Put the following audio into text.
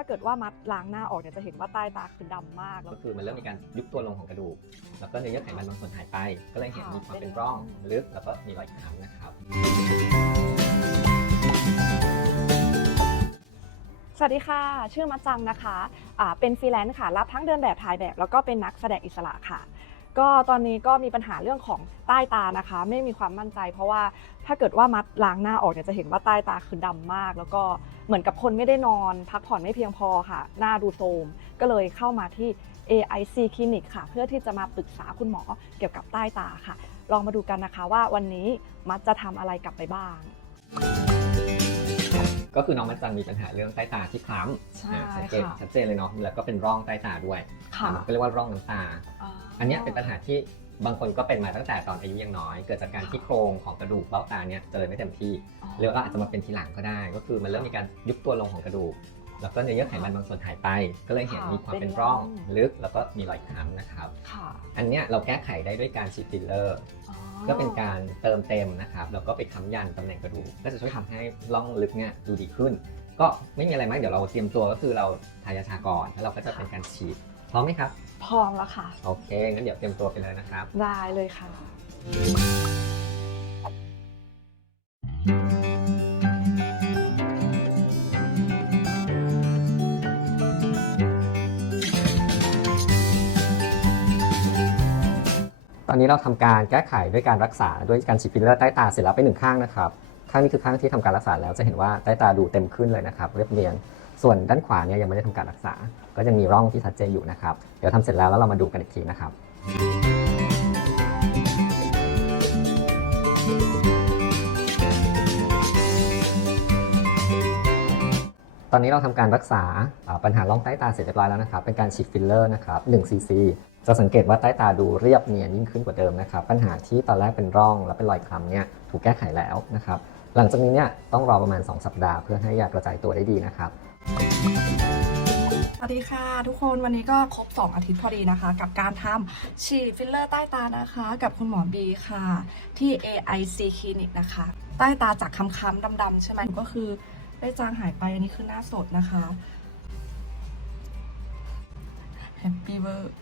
ถ้าเกิดว่ามัดล้างหน้าออกเนี่ยจะเห็นว่าใต้ตาคือดำมากแล้วก็คือมันเริ่มมีการยุบตัวลงของกระดูก แล้วก็เนื้อเยื่อไขมันบางส่วนหายไป ก็เลยเห็นมีความเป็นร่องลึกแล้วก็มีรอยค้ำนะครับ สวัสดีค่ะ ชื่อมัจจังนะคะอ่าเป็นฟรีแลนซ์ค่ะ รับทั้งเดินแบบถ่ายแบบ แล้วก็เป็นนักแสดงอิสระค่ะ ก็ตอนนี้ก็มีปัญหาเรื่องของใต้ตานะคะ ไม่มีความมั่นใจ เพราะว่าถ้าเกิดว่ามัดล้างหน้าออกเนี่ยจะเห็นว่าใต้ตาคือดำมาก แล้วก็เหมือนกับคนไม่ได้นอน พักผ่อนไม่เพียงพอค่ะ หน้าดูโทรมก็เลยเข้ามาที่ AIC Clinic ค่ะ เพื่อที่จะมาปรึกษาคุณหมอเกี่ยวกับใต้ตาค่ะ ลองมาดูกันนะคะว่าวันนี้มัดจะทำอะไรกลับไปบ้าง ก็คือน้องมัจจังมีปัญหาเรื่องใต้ตาที่คล้ำใช่อ่าสังเกตค่ะชัดเจนเลยเนาะแล้วก็เป็นร่องใต้ตาด้วยค่ะอ่าก็เรียกว่าร่องน้ำตาา อันเนี้ยเป็นปัญหาที่บางคนก็เป็นมาตั้งแต่ตอนอายุยังน้อย เกิดจากการที่โครงของกระดูกเบ้าตาเนี่ยเจริญไม่เต็มที่หรือว่าอาจจะมาเป็นทีหลังก็ได้ ก็คือมันเริ่มมีการยุบตัวลงของกระดูก แล้วก็เนื้อเยื่อไขมันบางส่วนหายไป ก็เลยเห็นมีความเป็นร่องลึกแล้วก็มีรอยค้ำนะครับค่ะอันเนี้ยเราแก้ไขได้ด้วยการฉีดฟิลเลอร์อ๋อก็เป็นการเติมเต็มนะครับแล้วก็ไปค้ำยันตำแหน่งกระดูกก็จะช่วยทำให้ร่องลึกเนี่ยดูดีขึ้น ก็ไม่มีอะไรมากเดี๋ยวเราเตรียมตัวก็คือเราทายาชาก่อนแล้วเราก็จะเป็นการฉีด พร้อมไหมครับ พร้อมแล้วค่ะ โอเค งั้นเดี๋ยวเตรียมตัวไปเลยนะครับ ได้เลยค่ะ ตอนนี้เราทำการแก้ไขด้วยการรักษาด้วยการฉีดฟิลเลอร์ใต้ตาเสร็จแล้วไปหนึ่งข้างนะครับ ข้างนี้คือข้างที่ทำการรักษาแล้วจะเห็นว่าใต้ตาดูเต็มขึ้นเลยนะครับ เรียบเนียน ส่วนด้านขวาเนี่ยยังไม่ได้ทำการรักษา ก็ยังมีร่องที่ชัดเจนอยู่นะครับ เดี๋ยวทำเสร็จแล้วแล้วเรามาดูกันอีกทีนะครับตอนนี้เราทำการรักษาอ่าปัญหาร่องใต้ตาเสร็จเรียบร้อยแล้วนะครับ เป็นการฉีดฟิลเลอร์นะครับ1 cc จะสังเกตว่าใต้ตาดูเรียบเนียนยิ่งขึ้นกว่าเดิมนะครับ ปัญหาที่ตอนแรกเป็นร่องและเป็นรอยคล้ำเนี่ยถูกแก้ไขแล้วนะครับ หลังจากนี้เนี่ยต้องรอประมาณ 2 สัปดาห์เพื่อให้ยากระจายตัวได้ดีนะครับ สวัสดีค่ะ ทุกคนวันนี้ก็ครบ 2 อาทิตย์พอดีนะคะ กับการทำฉีดฟิลเลอร์ใต้ตานะคะ กับคุณหมอบีค่ะ ที่ AIC Clinic นะคะ ใต้ตาจากค้ำๆดำๆใช่ไหมก็คือได้จางหายไปอันนี้คือหน้าสดนะคะแฮปปี้เวอร์